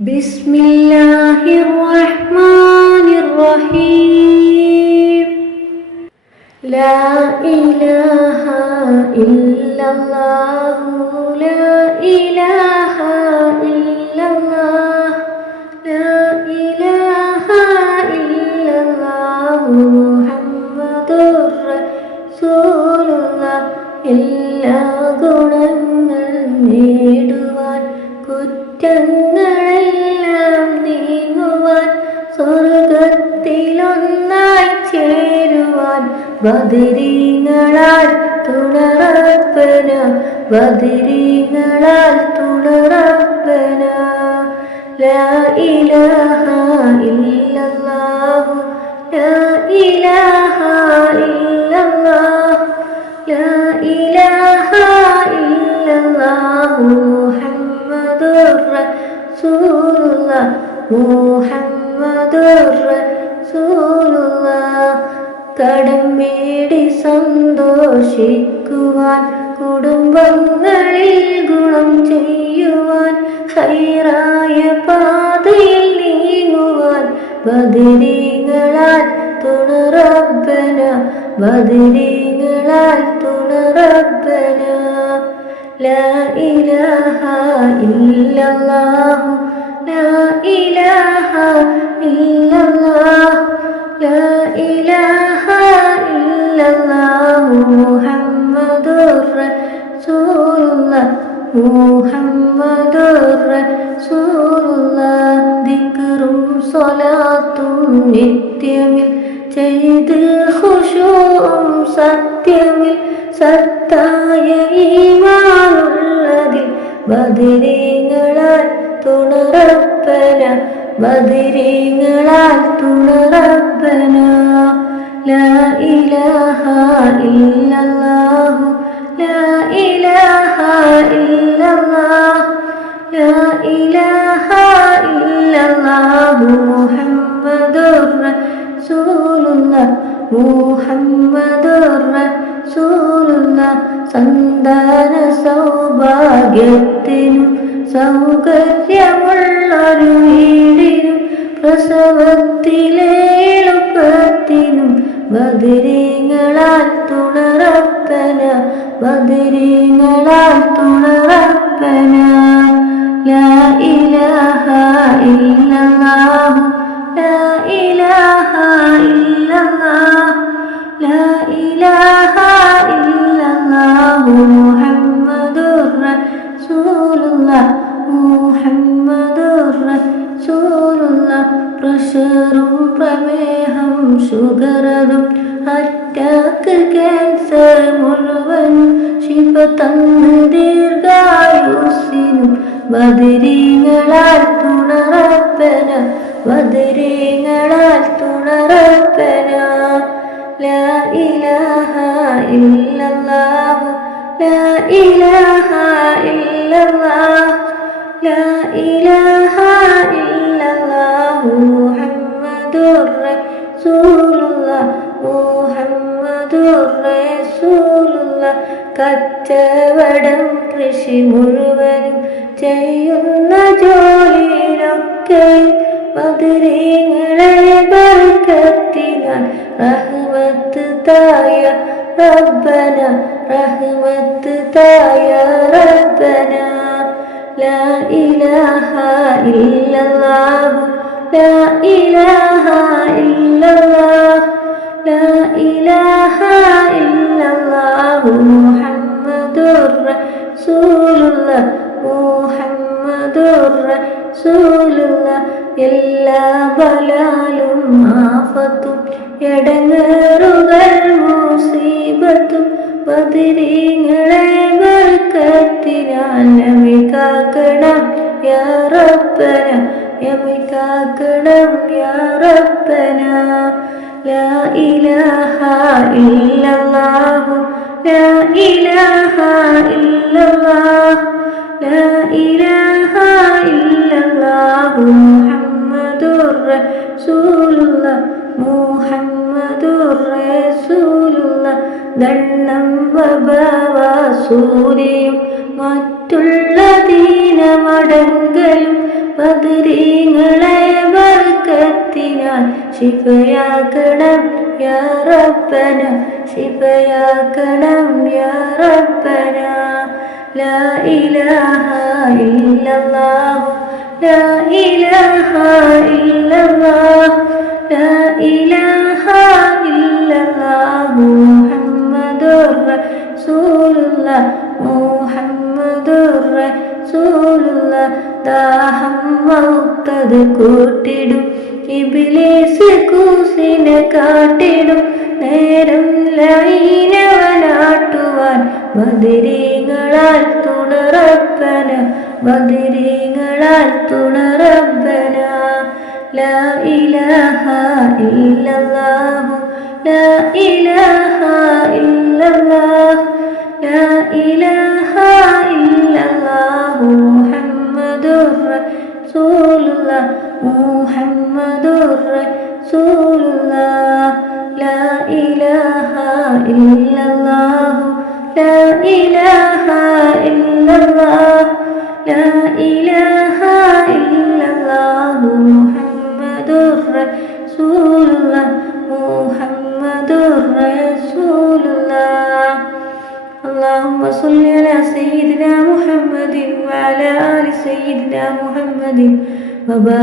بسم الله الرحمن الرحيم لا إله إلا الله لا إله إلا الله لا إله إلا الله محمد رسول الله എല്ലാ ഗുണങ്ങൾ നേടുവാൻ കുറ്റങ്ങളെല്ലാം ബദിരീങ്ങളാൽ തുണറപ്പന ബദിരീങ്ങളാൽ തുണറപ്പന. ലാ ഇലാഹ ഇല്ലല്ലാഹു ലാ ഇലാഹ ഇല്ലല്ലാഹു ലാ ഇലാഹ ഇല്ലല്ലാഹു മുഹമ്മദുർ റസൂലുള്ളാഹ് മുഹമ്മദുർ റസൂലുള്ളാഹ്. കടം മേടി സന്തോഷിക്കുവാൻ കുടുംബങ്ങളിൽ ഗുണം ചെയ്യുവാൻ ഹൈറായ പാതയിൽ നീങ്ങുവാൻ ബദരീങ്ങളാൽ തുണറബന ബദരീങ്ങളാൽ തുണറബന ലാ ഇലാഹ ഇല്ലല്ലാഹു ലാ ഇലാഹ ഇല്ലല്ലാഹു ലാ ഇല്ലല്ലാഹു മുഹമ്മദുർ റസൂലുള്ളാഹ് മുഹമ്മദുർ റസൂലുള്ളാഹ് ദിക്റും സ്വലാത്തും നിത്യമിൽ ചെയ്ത് ഖുശൂഉം സത്യമിൽ സത്തായ ഈമാനുള്ളതിൽ ബദിരീങ്ങളാൽ തുണറപ്പന ബദിരീങ്ങളാൽ തുണറപ്പന ലാ ഇലാഹ الله ലാ ഇലാഹ إلا ലാ ഇലാഹ رسول മുഹമ്മദുർ محمد മുഹമ്മദുർ الله സന്താന സൗഭാഗ്യത്തിനും സൗകര്യമുള്ളൊരു വീടിനും പ്രസവത്തിലെ ബദിരീങ്ങളാൽ തുണറപ്പന ലാ ഇലാഹ ഇല്ലല്ലാഹു. ലാ ഇലാഹ ഇല്ലല്ലാഹു. ലാ ഇലാഹ ഇല്ലല്ലാഹു. പ്രഷറും പ്രമേഹം ഷുഗറും അറ്റാക്ക് ക്യാൻസർ മുഴുവൻ ശിവ തന്ന് ദീർഘായുസിനും ബദരീങ്ങളാൽ തുണറപ്പന ബദരീങ്ങളാൽ തുണറപ്പന. ലാ ഇലാഹ ഇല്ലല്ലാഹു ലാ ഇലാഹ ഇല്ലല്ലാഹു ലാ ഇലാഹ കച്ചവടം കൃഷി മുഴുവനും ചെയ്യുന്ന ജോലിയിലൊക്കെ മധുരങ്ങളെ ബർക്കത്തിനാൽ റഹ്മത്ത് തായ റബ്ബന റഹ്മത്ത് തായ റബ്ബന. ലാ ഇലാഹ ഇല്ലല്ലാഹു ലാ ഇലാഹ ഇല്ല എല്ലാ ബലാലും ആഫത്തും എടങ്ങേറുകൾ മുസീബത്തും ബദിരീങ്ങളെ ബർക്കത്തിനാൽ നമ്മെ യാറപ്പന യാ യാറപ്പന യാ റബ്ബന. ലാ ഇലാഹ ഇല്ലല്ലാഹു ദണ്ണം വബവ സൂര്യയും മറ്റുള്ള ദീനമടങ്കലും ബദരീങ്ങളെ വർക്കത്തിനാൽ ശിഫയാക്കണം യാറപ്പന ശിഫയാക്കണം യാ റബ്ബന. ലാ ഇലാഹ ഇല്ലല്ലാഹ് ലാ ഇലാഹ ഇല്ലല്ലാഹ്. ലാ മൗത്തത് കൂട്ടിടും. ഇബിലേസ് കൂസിനെ കാട്ടിടും. നേരം ലൈനവനാട്ടുവാൻ ബദിരീങ്ങളാൽ തുണറപ്പന ബദിരീങ്ങളാൽ തുണറപ്പന. ലാ ഇലാഹ ഇല്ലല്ലാഹു ലാ ഇലാഹ ലാ إلا الله لا إله إلا الله لا إله إلا الله محمد رسول الله محمد رسول الله اللهم صل على سيدنا محمد وعلى آل سيدنا محمد وبارك